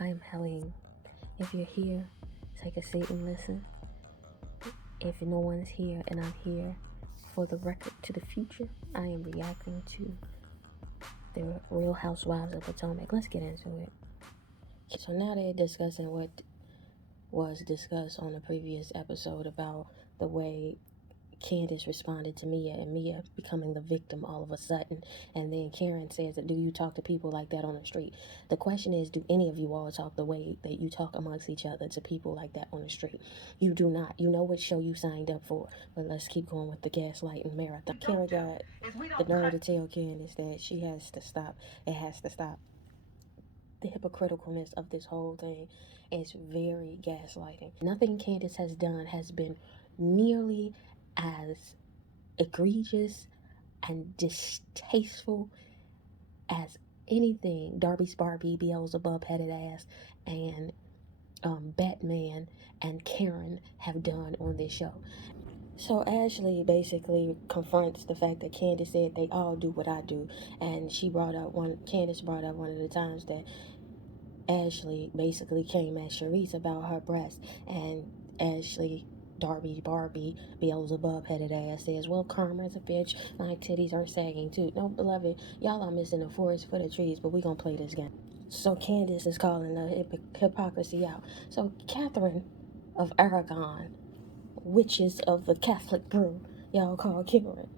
I'm Helene. If you're here, take a seat and listen. If no one's here and I'm here, for the record to the future, I am reacting to the Real Housewives of Potomac. Let's get into it. So now they're discussing what was discussed on the previous episode about the way Candace responded to Mia and Mia becoming the victim all of a sudden. And then Karen says, do you talk to people like that on the street? The question is, do any of you all talk the way that you talk amongst each other to people like that on the street? You do not. You know what show you signed up for. But let's keep going with the gaslighting marathon. Karen got the nerve to tell Candace that she has to stop. It has to stop. The hypocriticalness of this whole thing is very gaslighting. Nothing Candace has done has been nearly as egregious and distasteful as anything Darby's Barbie, Beelzebub headed ass, and Batman and Karen have done on this show. So Ashley basically confronts the fact that Candace said they all do what I do, and Candace brought up one of the times that Ashley basically came at Sharice about her breast, and Ashley, Darby, Barbie, Beelzebub headed ass says, well, karma's a bitch, my titties are sagging too. No, beloved, y'all are missing the forest for the trees, but we gonna play this game. So Candace is calling the hypocrisy out. So Catherine of Aragon, witches of the Catholic brew, y'all call Karen.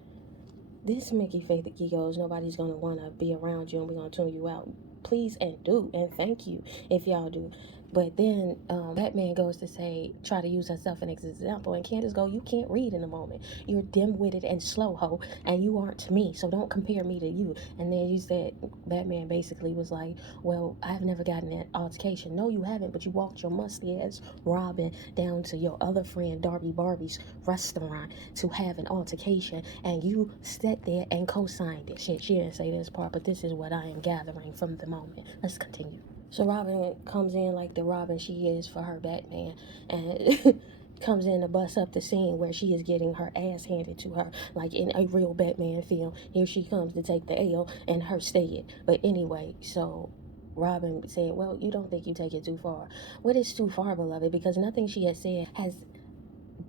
This Mickey Faith goes, nobody's gonna wanna be around you and we're gonna tune you out. Please and do, and thank you if y'all do. But then Batman goes to say, try to use herself as an example, and Candace go, you can't read in a moment. You're dim-witted and slow, ho, and you aren't me, so don't compare me to you. And then you said, Batman basically was like, well, I've never gotten an altercation. No, you haven't, but you walked your musty ass Robin down to your other friend Darby Barbie's restaurant to have an altercation, and you sat there and co-signed it. Shit, she didn't say this part, but this is what I am gathering from the moment. Let's continue. So Robin comes in like the Robin she is for her Batman, and comes in to bust up the scene where she is getting her ass handed to her, like in a real Batman film. Here she comes to take the L and her stead. But anyway, so Robin said, well, you don't think you take it too far. What is too far, beloved? Because nothing she has said has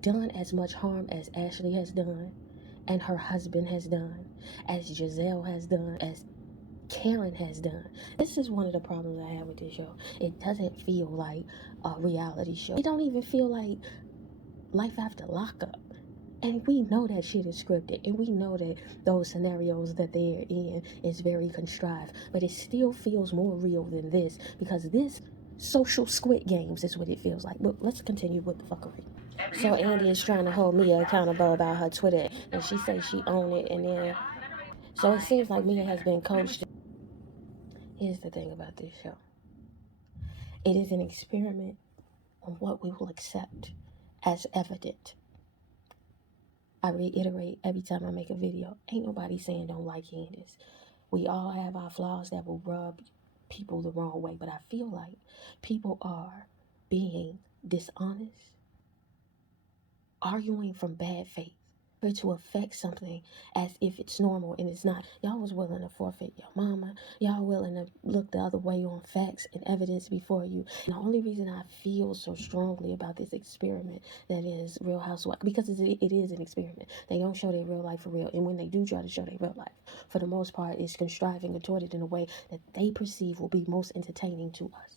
done as much harm as Ashley has done, and her husband has done, as Giselle has done, as Karen has done. This is one of the problems I have with this show. It doesn't feel like a reality show. It don't even feel like life after lockup. And we know that shit is scripted, and we know that those scenarios that they're in is very contrived, but it still feels more real than this, because this social Squid Games is what it feels like. But let's continue with the fuckery. So Andy is trying to hold Mia accountable about her Twitter, and she says she own it, and then so it seems like Mia has been coached. Here's the thing about this show. It is an experiment on what we will accept as evident. I reiterate every time I make a video, ain't nobody saying don't like Candace. We all have our flaws that will rub people the wrong way, but I feel like people are being dishonest, arguing from bad faith, to affect something as if it's normal and it's not. Y'all was willing to forfeit your mama. Y'all willing to look the other way on facts and evidence before you. And the only reason I feel so strongly about this experiment that is Real Housewives, because it is an experiment. They don't show their real life for real. And when they do try to show their real life, for the most part, it's contrived and contorted in a way that they perceive will be most entertaining to us.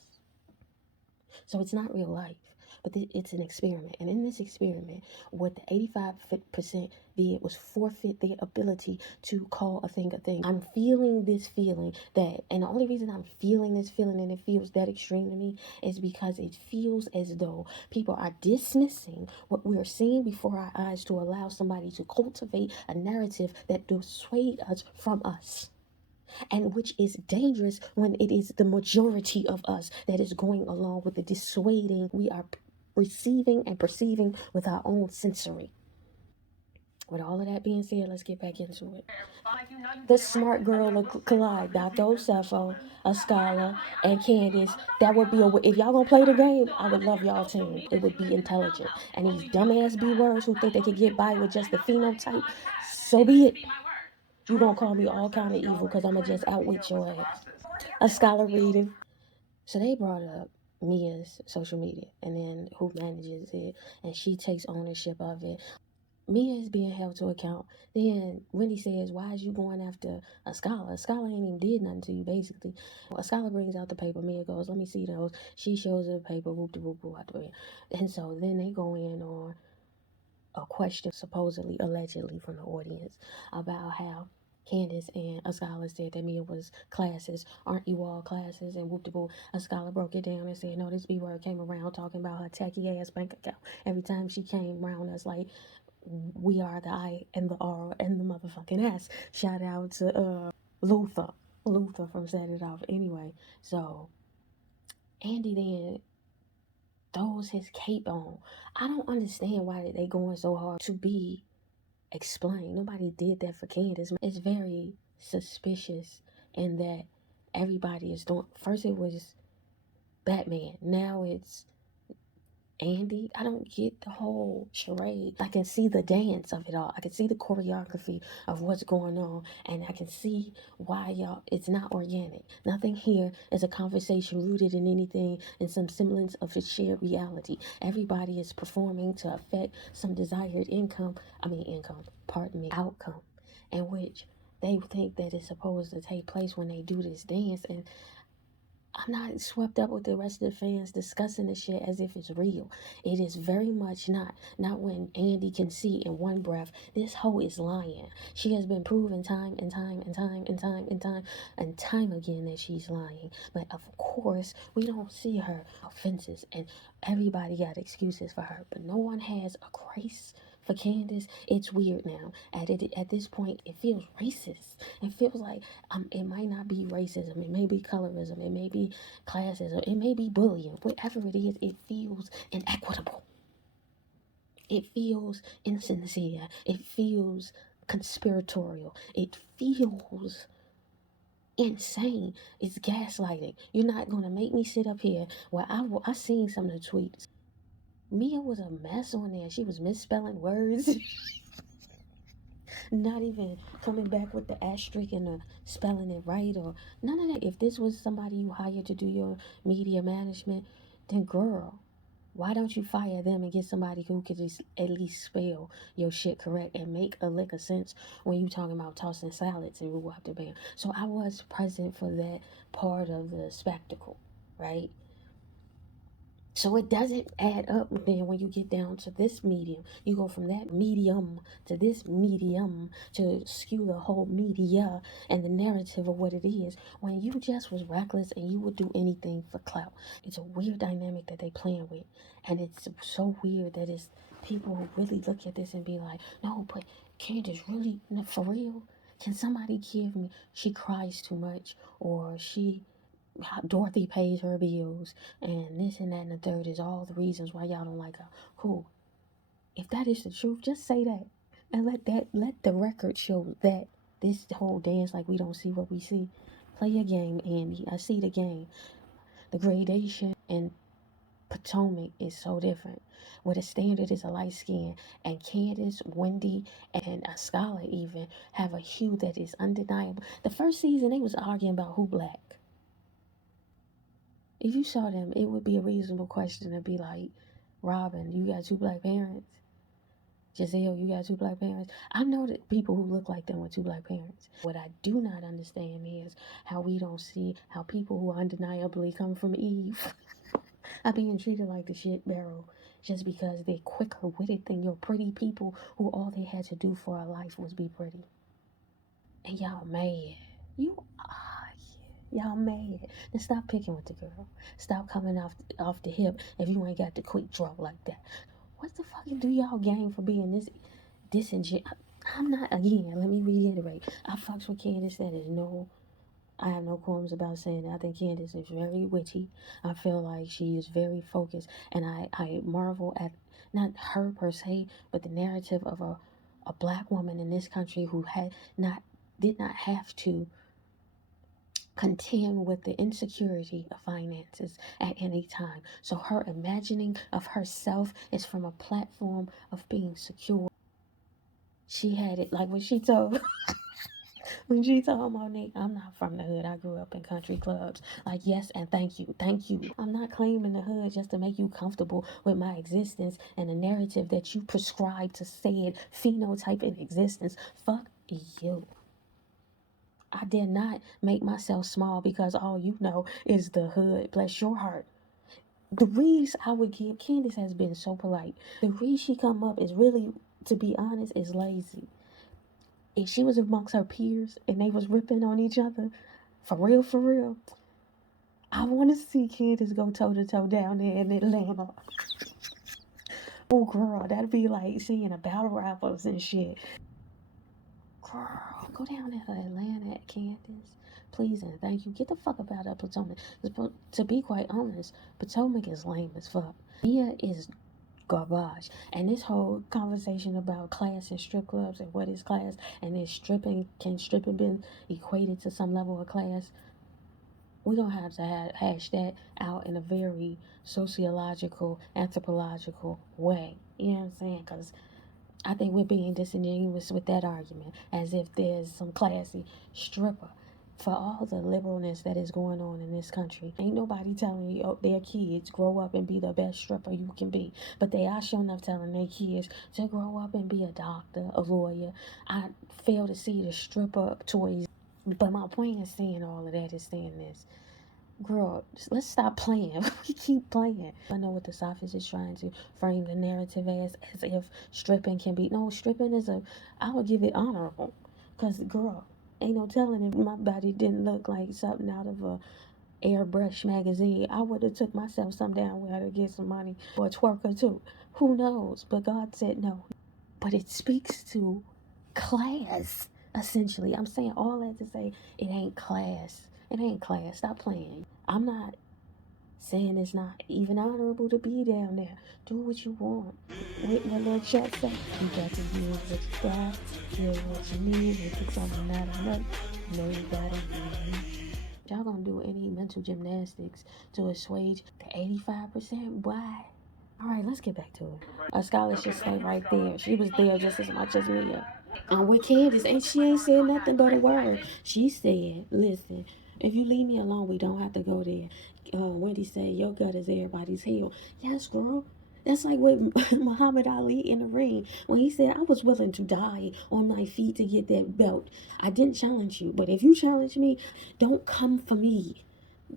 So it's not real life, but it's an experiment. And in this experiment, what the 85% did was forfeit their ability to call a thing a thing. I'm feeling this feeling that, and the only reason I'm feeling this feeling and it feels that extreme to me is because it feels as though people are dismissing what we're seeing before our eyes to allow somebody to cultivate a narrative that dissuade us from us, and which is dangerous when it is the majority of us that is going along with the dissuading we are receiving and perceiving with our own sensory. With all of that being said, let's get back into it. The smart girl of collide, Dr. Osefo, a scholar, and Candace. That would be if y'all gonna play the game, I would love y'all team. It would be intelligent. And these dumbass B words who think they could get by with just the phenotype, so be it. You gonna call me all kind of evil because I'ma just outwit your ass. A scholar reading. So they brought up Mia's social media and then who manages it, and she takes ownership of it. Mia is being held to account. Then Wendy says, "Why is you going after a scholar? A scholar ain't even did nothing to you, basically." A scholar brings out the paper. Mia goes, "Let me see those." She shows her the paper. Whoop de whoop whoop out the way. And so then they go in on a question, supposedly, allegedly, from the audience about how Candace and a scholar said that Mia was classes. Aren't you all classes? And whoop de whoop. A scholar broke it down and said, "No, this B word came around talking about her tacky ass bank account. Every time she came around us, like, we are the I and the R and the motherfucking S." Shout out to Luther. Luther from Set It Off. Anyway, so Andy then throws his cape on. I don't understand why they going so hard to be explained. Nobody did that for Candace. It's very suspicious in that everybody is doing. First it was Batman. Now it's Andy. I don't get the whole charade. I can see the dance of it all. I can see the choreography of what's going on, and I can see why y'all it's not organic. Nothing here is a conversation rooted in anything in some semblance of a shared reality. Everybody is performing to affect some desired outcome, in which they think that it's supposed to take place when they do this dance. And I'm not swept up with the rest of the fans discussing this shit as if it's real. It is very much not. Not when Andy can see in one breath, this hoe is lying. She has been proven time and time and time and time and time and time again that she's lying. But of course, we don't see her offenses, and everybody got excuses for her. But no one has a grace for Candace. It's weird now. At this point, it feels racist. It feels like it might not be racism. It may be colorism. It may be classism. It may be bullying. Whatever it is, it feels inequitable. It feels insincere. It feels conspiratorial. It feels insane. It's gaslighting. You're not gonna make me sit up here. Well, I seen some of the tweets. Mia was a mess on there. She was misspelling words. Not even coming back with the asterisk and the spelling it right or none of that. If this was somebody you hired to do your media management, then girl, why don't you fire them and get somebody who could just at least spell your shit correct and make a lick of sense when you talking about tossing salads and rule after bam. So I was present for that part of the spectacle, right? So it doesn't add up then when you get down to this medium. You go from that medium to this medium to skew the whole media and the narrative of what it is when you just was reckless and you would do anything for clout. It's a weird dynamic that they playing with. And it's so weird that it's people who really look at this and be like, no, but Candace really, no, for real? Can somebody give me, she cries too much or she Dorothy pays her bills, and this and that and the third is all the reasons why y'all don't like her. Cool. If that is the truth, just say that, and let the record show that this whole dance like we don't see what we see. Play your game, Andy. I see the game. The gradation and Potomac is so different. Where the standard is a light skin, and Candace, Wendy, and a scholar even have a hue that is undeniable. The first season they was arguing about who black. If you saw them, it would be a reasonable question to be like, Robin, you got two black parents? Giselle, you got two black parents? I know that people who look like them with two black parents. What I do not understand is how we don't see how people who undeniably come from Eve are being treated like the shit barrel just because they're quicker witted than your pretty people who all they had to do for a life was be pretty. And y'all mad. You are. Y'all mad. Then stop picking with the girl. Stop coming off the hip if you ain't got the quick draw like that. What the fuck do y'all gain for being this disingenuous? I'm not, again, let me reiterate. I fucks with Candace. I have no qualms about saying that. I think Candace is very witty. I feel like she is very focused. And I marvel at, not her per se, but the narrative of a black woman in this country who did not have to contend with the insecurity of finances at any time. So her imagining of herself is from a platform of being secure. She had it like when she told When she told Monique, I'm not from the hood, I grew up in country clubs. Like, yes, and thank you, thank you. I'm not claiming the hood just to make you comfortable with my existence and the narrative that you prescribe to said phenotype in existence. Fuck you. I did not make myself small because all you know is the hood. Bless your heart. The reason I would give Candace has been so polite. The reason she come up is really, to be honest, is lazy. If she was amongst her peers and they was ripping on each other, for real, I want to see Candace go toe to toe down there in Atlanta. Oh, girl, that'd be like seeing a battle rappers and shit. Girl, go down there to Atlanta, Candace. Please and thank you. Get the fuck up out of Potomac. To be quite honest, Potomac is lame as fuck. Mia is garbage. And this whole conversation about class and strip clubs and what is class and is stripping, can stripping be equated to some level of class? We're gonna have to hash that out in a very sociological, anthropological way. You know what I'm saying? Because I think we're being disingenuous with that argument, as if there's some classy stripper. For all the liberalness that is going on in this country, ain't nobody telling you, oh, their kids grow up and be the best stripper you can be. But they are sure enough telling their kids to grow up and be a doctor, a lawyer. I fail to see the stripper toys. But my point in saying all of that is saying this. Girl, let's stop playing. We keep playing. I know what the sophist is trying to frame the narrative as if stripping can be. No, stripping is I would give it honorable. Because, girl, ain't no telling if my body didn't look like something out of a airbrush magazine. I would have took myself some down where to get some money or a twerker too. Who knows? But God said no. But it speaks to class, essentially. I'm saying all that to say it ain't class. It ain't class. Stop playing. I'm not saying it's not even honorable to be down there. Do what you want. What little chat say? You got to use what you got, give what you need. If it's something not enough, you know you gotta use. Y'all gonna do any mental gymnastics to assuage the 85%? Why? All right, let's get back to it. A scholar should stay right there. She was there just as much as Mia. I'm with Candace, and she ain't said nothing but a word. She said, listen, if you leave me alone, we don't have to go there. Wendy said, your gut is everybody's hell. Yes, girl. That's like what Muhammad Ali in the ring, when he said, I was willing to die on my feet to get that belt. I didn't challenge you, but if you challenge me, don't come for me.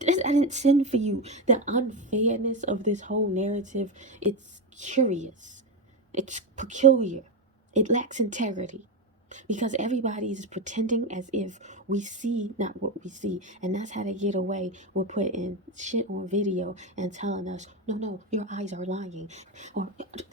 I didn't send for you. The unfairness of this whole narrative, it's curious. It's peculiar. It lacks integrity because everybody is pretending as if we see not what we see, and that's how they get away with putting shit on video and telling us, no, your eyes are lying, or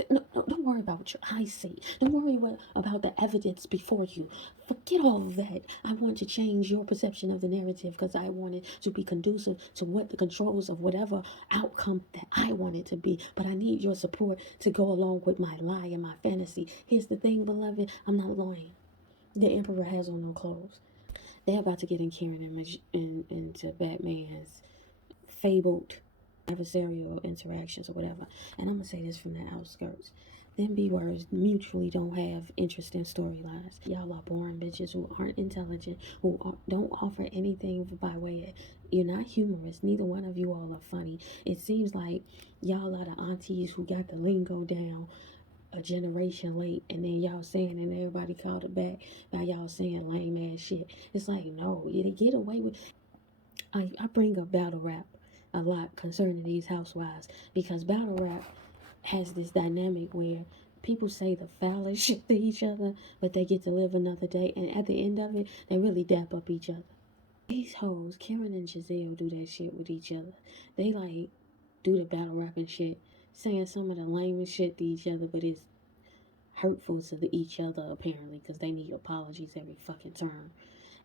no, don't worry about what your eyes see, don't worry about the evidence before you. Forget all of that. I want to change your perception of the narrative because I want it to be conducive to what the controls of whatever outcome that I want it to be, but I need your support to go along with my lie and my fantasy. Here's the thing, beloved, I'm not lying. The Emperor has on no clothes. They're about to get in Karen into Batman's fabled adversarial interactions or whatever. And I'm going to say this from the outskirts. Them B-words mutually don't have interesting storylines. Y'all are boring bitches who aren't intelligent, don't offer anything by way of, you're not humorous. Neither one of you all are funny. It seems like y'all are the aunties who got the lingo down a generation late, and then y'all saying, and everybody called it back by y'all saying lame ass shit. It's like, no, they get away with. I bring up battle rap a lot concerning these housewives because battle rap has this dynamic where people say the foulest shit to each other, but they get to live another day, and at the end of it, they really dap up each other. These hoes, Karen and Giselle, do that shit with each other. They like do the battle rapping shit, saying some of the lamest shit to each other, but it's hurtful to each other apparently because they need apologies every fucking term.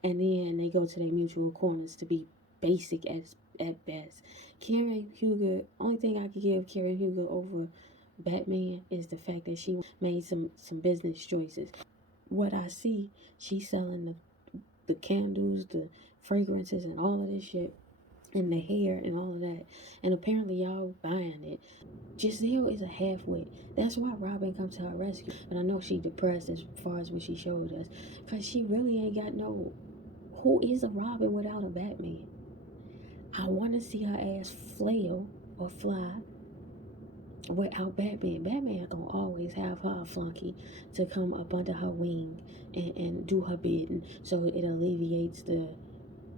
And then they go to their mutual corners to be basic at best. Karen Huger, only thing I could give Karen Huger over Batman is the fact that she made some business choices. What I see, she's selling the candles, the fragrances, and all of this shit and the hair and all of that. And apparently y'all buying it. Giselle is a half-wit. That's why Robin comes to her rescue. But I know she depressed as far as what she showed us. Because she really ain't got no... Who is a Robin without a Batman? I want to see her ass flail or fly without Batman. Batman gonna always have her flunky to come up under her wing and do her bidding. So it alleviates the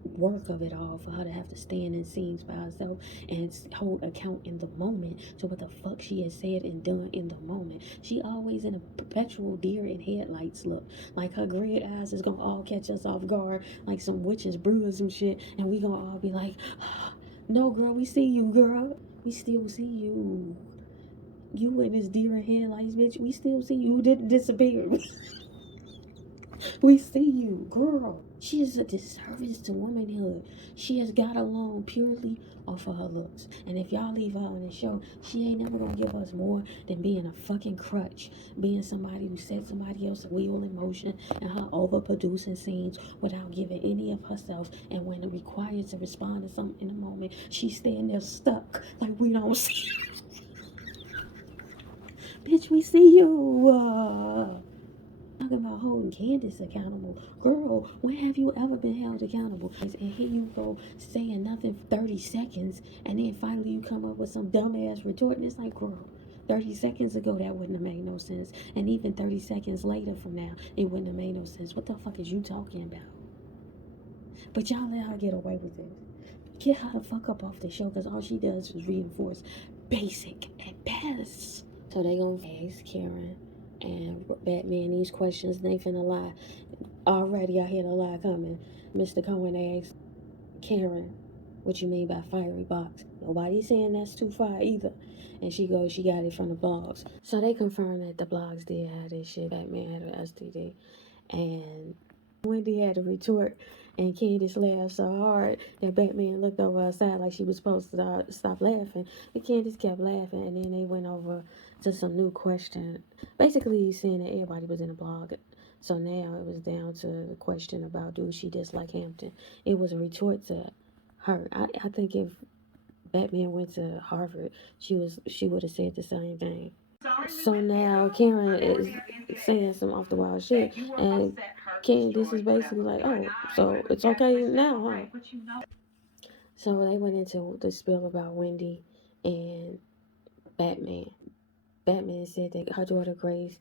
work of it all for her to have to stand in scenes by herself and hold account in the moment to what the fuck she has said and done in the moment. She always in a perpetual deer in headlights look. Like her grid eyes is gonna all catch us off guard like some witches brew or some shit, and we gonna all be like, no girl, we see you, girl. We still see you. You in this deer in headlights, bitch. We still see you. You didn't disappear. We see you, girl. She is a disservice to womanhood. She has got along purely off of her looks. And if y'all leave her on the show, she ain't never gonna give us more than being a fucking crutch. Being somebody who set somebody else's wheel in motion and her overproducing scenes without giving any of herself. And when required to respond to something in a moment, she's standing there stuck like we don't see. Bitch, we see you. Talking about holding Candace accountable. Girl, when have you ever been held accountable? And here you go saying nothing for 30 seconds, and then finally you come up with some dumbass retort, and it's like, girl, 30 seconds ago that wouldn't have made no sense. And even 30 seconds later from now, it wouldn't have made no sense. What the fuck is you talking about? But y'all let her get away with this. Get her the fuck up off the show, because all she does is reinforce basic at best. So they gonna ask Karen and Batman these questions. They finna lie. Already I hear the lie coming. Mr. Cohen asks Karen, what you mean by fiery box? Nobody's saying that's too far either. And she goes, she got it from the blogs. So they confirm that the blogs did have this shit. Batman had an STD. And Wendy had a retort, and Candace laughed so hard that Batman looked over her side like she was supposed to stop laughing. But Candace kept laughing, and then they went over to some new question. Basically, he's saying that everybody was in the blog. So now it was down to the question about, do she dislike Hampton? It was a retort to her. I think if Batman went to Harvard, she would have said the same thing. So now Karen is saying some off the wild shit, and Candace is basically like, oh, so it's okay now, huh? So they went into the spiel about Wendy and Batman. Batman said that her daughter Grace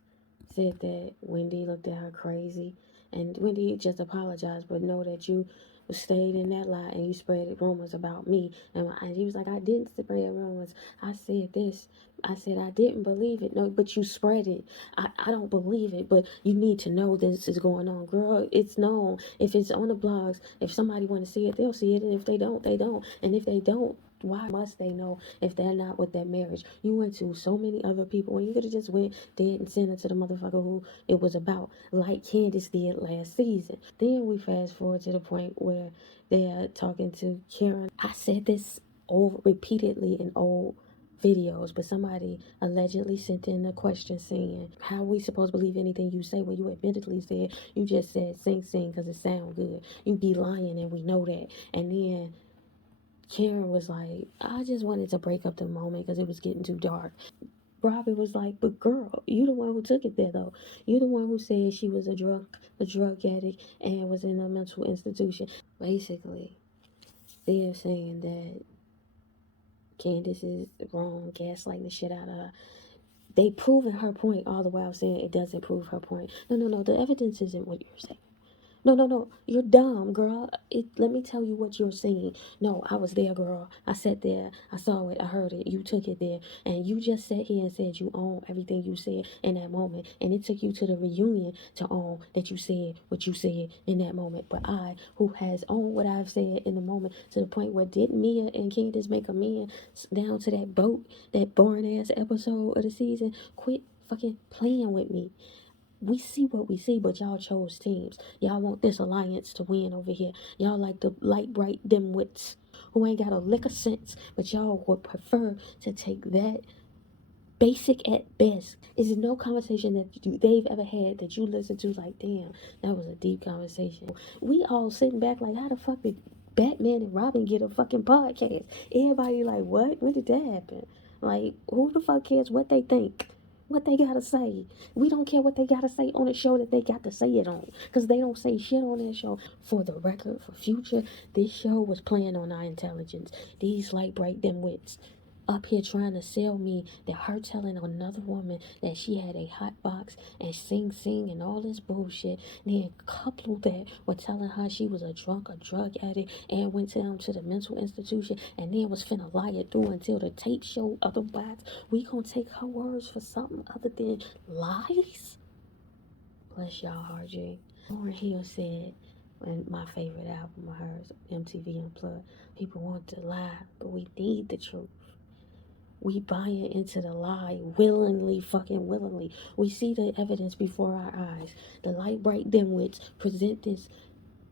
said that Wendy looked at her crazy, and Wendy just apologized, but know that you stayed in that lie and you spread rumors about me. And he was like, I didn't spread rumors. I said this. I said I didn't believe it. No, but you spread it. I don't believe it, but you need to know this is going on. Girl, it's known. If it's on the blogs, if somebody want to see it, they'll see it. And if they don't, they don't. And if they don't, why must they know if they're not with that marriage? You went to so many other people, and you could have just went dead and sent it to the motherfucker who it was about, like Candace did last season. Then we fast forward to the point where they're talking to Karen. I said this over repeatedly in old videos, but somebody allegedly sent in a question saying, how are we supposed to believe anything you say when you admittedly said you just said sing because it sound good? You be lying, and we know that. And then Karen was like, I just wanted to break up the moment because it was getting too dark. Robbie was like, but girl, you the one who took it there though. You the one who said she was a drug addict and was in a mental institution. Basically, they're saying that Candace is wrong, gaslighting the shit out of her. They proving her point all the while saying it doesn't prove her point. No. The evidence isn't what you're saying. No. You're dumb, girl. Let me tell you what you're saying. No, I was there, girl. I sat there. I saw it. I heard it. You took it there. And you just sat here and said you own everything you said in that moment. And it took you to the reunion to own that you said what you said in that moment. But I, who has owned what I've said in the moment to the point where didn't Mia and Candace make a man down to that boat, that boring ass episode of the season? Quit fucking playing with me. We see what we see, but y'all chose teams. Y'all want this alliance to win over here. Y'all like the light bright dimwits who ain't got a lick of sense, but y'all would prefer to take that basic at best. Is no conversation that they've ever had that you listen to like, damn, that was a deep conversation. We all sitting back like, how the fuck did Batman and Robin get a fucking podcast. Everybody like, what? When did that happen? Like, who the fuck cares what they think? What they gotta say? We don't care what they gotta say on the show that they got to say it on. Because they don't say shit on that show. For the record, for future, this show was playing on our intelligence. These light bright dimwits up here trying to sell me that her telling another woman that she had a hot box and sing and all this bullshit. And then couple that with telling her she was a drunk, a drug addict, and went down to the mental institution and then was finna lie it through until the tape showed otherwise. We gonna take her words for something other than lies? Bless y'all heart, G. Lauryn Hill said, and my favorite album of hers, MTV Unplugged, people want to lie, but we need the truth. We buying into the lie willingly, fucking willingly. We see the evidence before our eyes. The light bright dimwits present this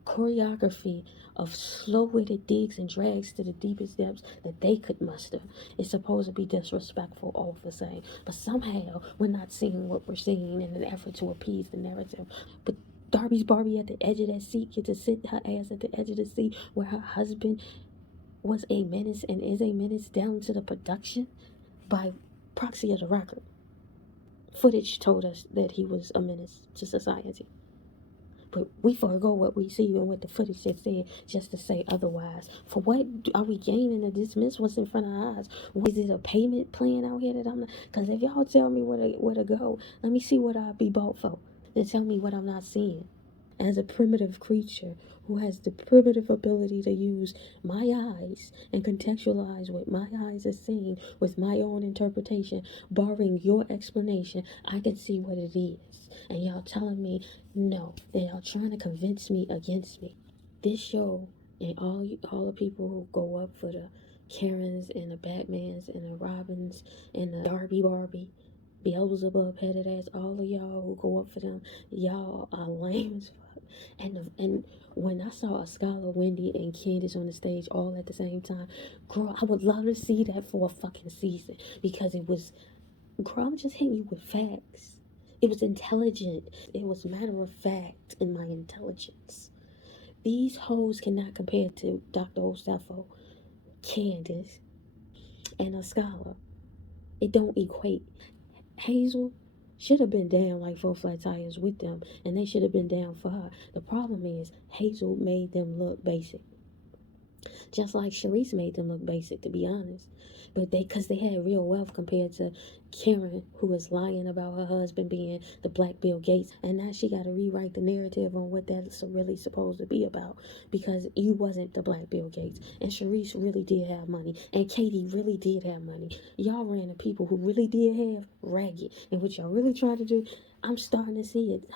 choreography of slow-witted digs and drags to the deepest depths that they could muster. It's supposed to be disrespectful all the same, but somehow we're not seeing what we're seeing in an effort to appease the narrative. But Darby's Barbie at the edge of that seat get to sit her ass at the edge of the seat where her husband was a menace and is a menace down to the production by proxy of the record. Footage told us that he was a menace to society. But we forego what we see and what the footage just said just to say otherwise. For what are we gaining to dismiss what's in front of our eyes? Is it a payment plan out here that I'm not? Because if y'all tell me where to go, let me see what I'll be bought for. Then tell me what I'm not seeing. As a primitive creature who has the primitive ability to use my eyes and contextualize what my eyes are seeing with my own interpretation, barring your explanation, I can see what it is. And y'all telling me no, that y'all trying to convince me against me. This show and all the people who go up for the Karens and the Batmans and the Robins and the Barbie, Beelzebub headed ass, all of y'all who go up for them, y'all are lame as fuck. And when I saw a Scholar, Wendy, and Candace on the stage all at the same time, girl, I would love to see that for a fucking season because it was, girl, I'm just hitting you with facts. It was intelligent. It was matter of fact in my intelligence. These hoes cannot compare to Dr. Ostafo, Candace, and a Scholar. It don't equate. Hazel should have been down like 4 flat tires with them, and they should have been down for her. The problem is Hazel made them look basic, just like Sharice made them look basic, to be honest. But because they had real wealth compared to Karen, who was lying about her husband being the Black Bill Gates, and now she got to rewrite the narrative on what that's really supposed to be about, because you wasn't the Black Bill Gates, and Sharice really did have money, and Katie really did have money. Y'all ran the people who really did have ragged, and what y'all really tried to do, I'm starting to see it.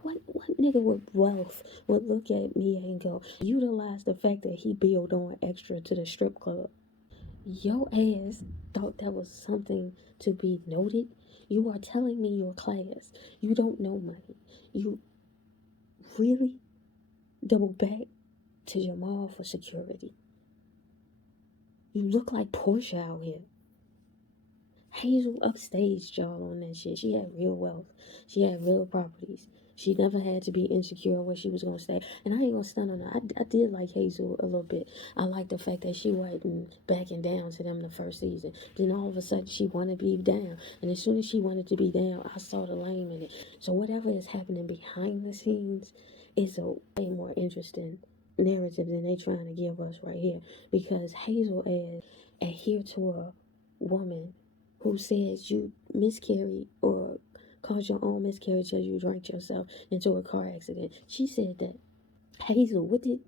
What nigga with wealth would look at me and go, utilize the fact that he billed on extra to the strip club? Your ass thought that was something to be noted. You are telling me your class. You don't know money. You really double back to Jamal for security. You look like Portia out here. Hazel upstaged y'all on that shit. She had real wealth. She had real properties. She never had to be insecure where she was going to stay. And I ain't going to stand on her. I did like Hazel a little bit. I like the fact that she wasn't backing down to them the first season. Then all of a sudden she wanted to be down. And as soon as she wanted to be down, I saw the lame in it. So whatever is happening behind the scenes is a way more interesting narrative than they trying to give us right here. Because Hazel as adhere to a woman who says you miscarried or caused your own miscarriage because you drank yourself into a car accident. She said that. Hazel, what did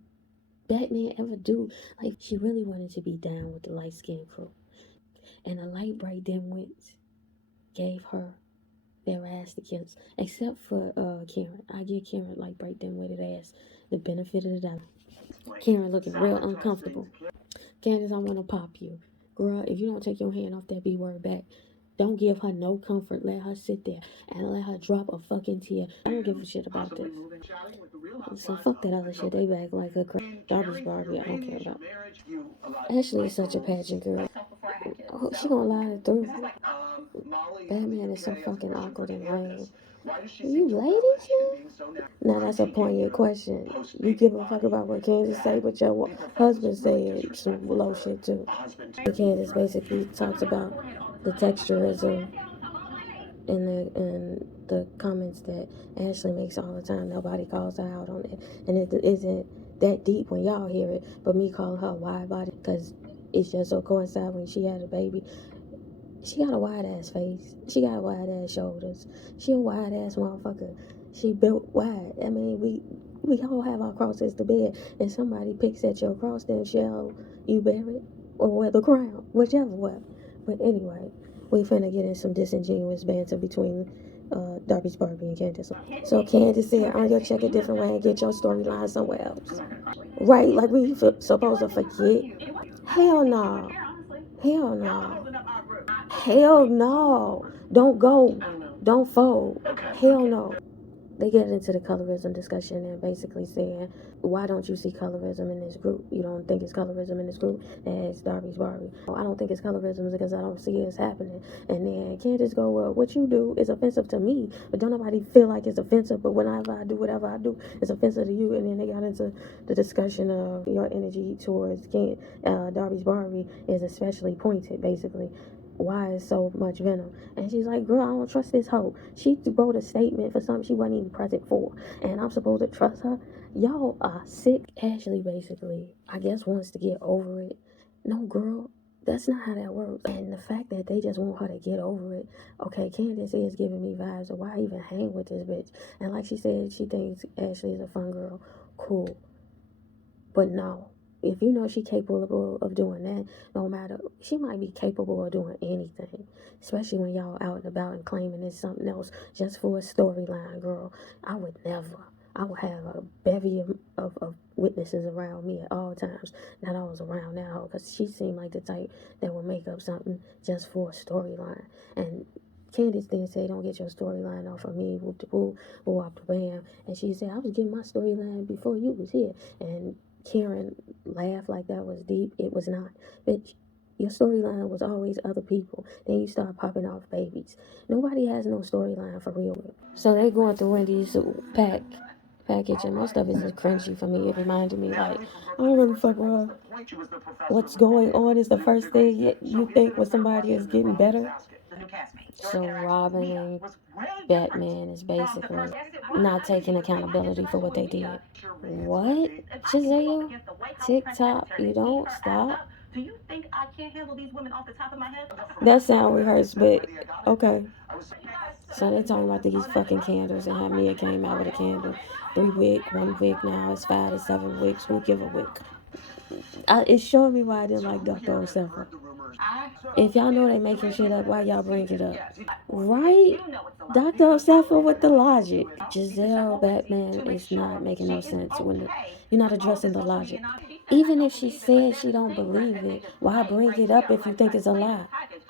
Batman ever do? Like, she really wanted to be down with the light skinned crew. And the light bright dimwits gave her their ass to kill. Except for Karen. I give Karen light bright dimwitted ass the benefit of the doubt. Karen looking real uncomfortable. Candace, I want to pop you. Girl, if you don't take your hand off that B word back, don't give her no comfort. Let her sit there and let her drop a fucking tear. I don't give a shit about this. So fuck that other shit. They back like a garbage Barbie. I don't care about. Ashley is such a pageant girl. Oh, she gonna lie through. Batman is so fucking awkward and lame. You ladies here? Now that's a poignant question. You give a fuck about what Candace say, but your husband said some low shit too. Candace basically talks about the texturism and the comments that Ashley makes all the time. Nobody calls her out on it, and it isn't that deep when y'all hear it. But me calling her wide body because it's just so coincide when she had a baby. She got a wide ass face. She got wide ass shoulders. She a wide ass motherfucker. She built wide. I mean, we all have our crosses to bear. And somebody picks at your cross, then shall you bear it or wear the crown, whichever way. But anyway, we finna get in some disingenuous banter between Darby's Barbie and Candace. So Candace said, "Earn your check a different way and get your storyline somewhere else." Right? Like we supposed to forget? Hell no. Hell no. Hell no. Don't go. Don't fold. Hell no. They get into the colorism discussion and basically saying, why don't you see colorism in this group? You don't think it's colorism in this group? As Darby's Barbie. I don't think it's colorism because I don't see it's happening. And then Candace go, well, what you do is offensive to me, but don't nobody feel like it's offensive. But whenever I do whatever I do, it's offensive to you. And then they got into the discussion of your energy towards Darby's Barbie is especially pointed, basically. Why is so much venom? And she's like, girl, I don't trust this hoe. She wrote a statement for something she wasn't even present for. And I'm supposed to trust her? Y'all are sick. Ashley basically, I guess, wants to get over it. No, girl, that's not how that works. And the fact that they just want her to get over it. Okay, Candace is giving me vibes of why even hang with this bitch. And like she said, she thinks Ashley is a fun girl. Cool. But no. If you know she's capable of doing that, no matter, she might be capable of doing anything. Especially when y'all out and about and claiming it's something else just for a storyline, girl. I would never. I would have a bevy of witnesses around me at all times that I was around now, because she seemed like the type that would make up something just for a storyline. And Candace didn't say, don't get your storyline off of me, whoop de whoop, whoop off the bam. And she said, I was getting my storyline before you was here. And Karen laughed like that was deep. It was not. Bitch, your storyline was always other people. Then you start popping off babies. Nobody has no storyline for real. So they going through Wendy's package, and most of it is cringy for me. It reminded me, like, I don't really fuck with her. What's going on is the first thing you think when somebody is getting better. So Robin and Batman is basically not taking accountability for what they did. What? Giselle? TikTok, you don't stop? That sound rehearsed, but okay. So they talking about these fucking candles and how Mia came out with a candle. 3 wick, 1 wick now. It's 5 to 7 wicks. Who give a wick? It's showing me why I didn't like Dr. Oseffa. If y'all know they making shit up, why y'all bring it up? Right? Dr. Oseffa with the logic. Giselle Batman is not making no sense when you're not addressing the logic. Even if she said she don't believe it, why bring it up if you think it's a lie?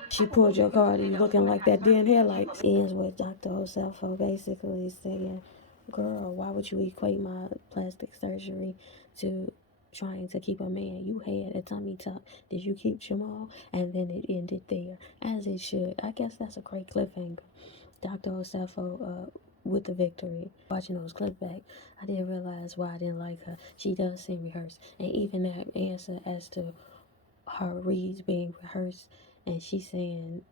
She pulled your card and you looking like that damn headlights. Ends with Dr. Oseffa basically saying, girl, why would you equate my plastic surgery to trying to keep a man? You had a tummy tuck. Did you keep Jamal? And then it ended there, as it should. I guess that's a great cliffhanger. Dr. Osefo with the victory. Watching those clips back, I didn't realize why I didn't like her. She does seem rehearsed. And even that answer as to her reads being rehearsed, and she saying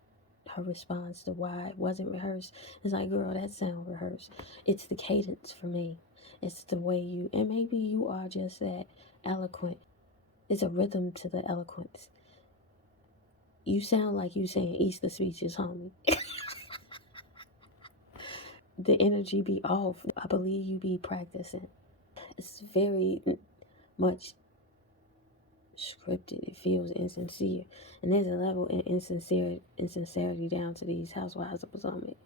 her response to why it wasn't rehearsed, it's like, girl, that sound rehearsed. It's the cadence for me. It's the way you, and maybe you are just that eloquent. It's a rhythm to the eloquence. You sound like you saying Easter speeches, homie. The energy be off. I believe you be practicing. It's very much scripted. It feels insincere, and there's a level of insincerity down to these housewives of Potomac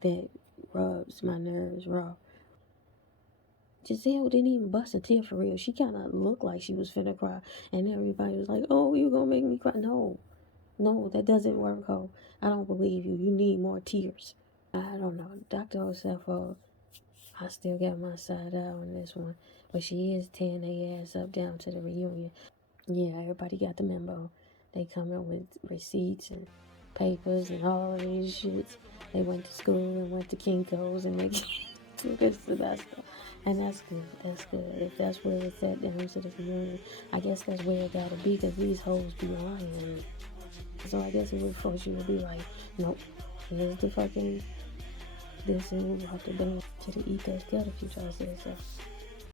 that rubs my nerves raw. Giselle didn't even bust a tear for real. She kind of looked like she was finna cry, and everybody was like, "Oh, you gonna make me cry?" No, no, that doesn't work, ho. I don't believe you. You need more tears. I don't know, Dr. Osefo. I still got my side eye on this one, but she is tearing their ass up down to the reunion. Yeah, everybody got the memo. They come in with receipts and papers and all of these shits. They went to school and went to Kinko's and they took us to that stuff. And that's good. That's good. If that's where it's at down to the community, I guess that's where it gotta be because these hoes be lying. So I guess it would force you to be like, nope, here's the fucking this and we have to bring to the ethos gut if you try to say so.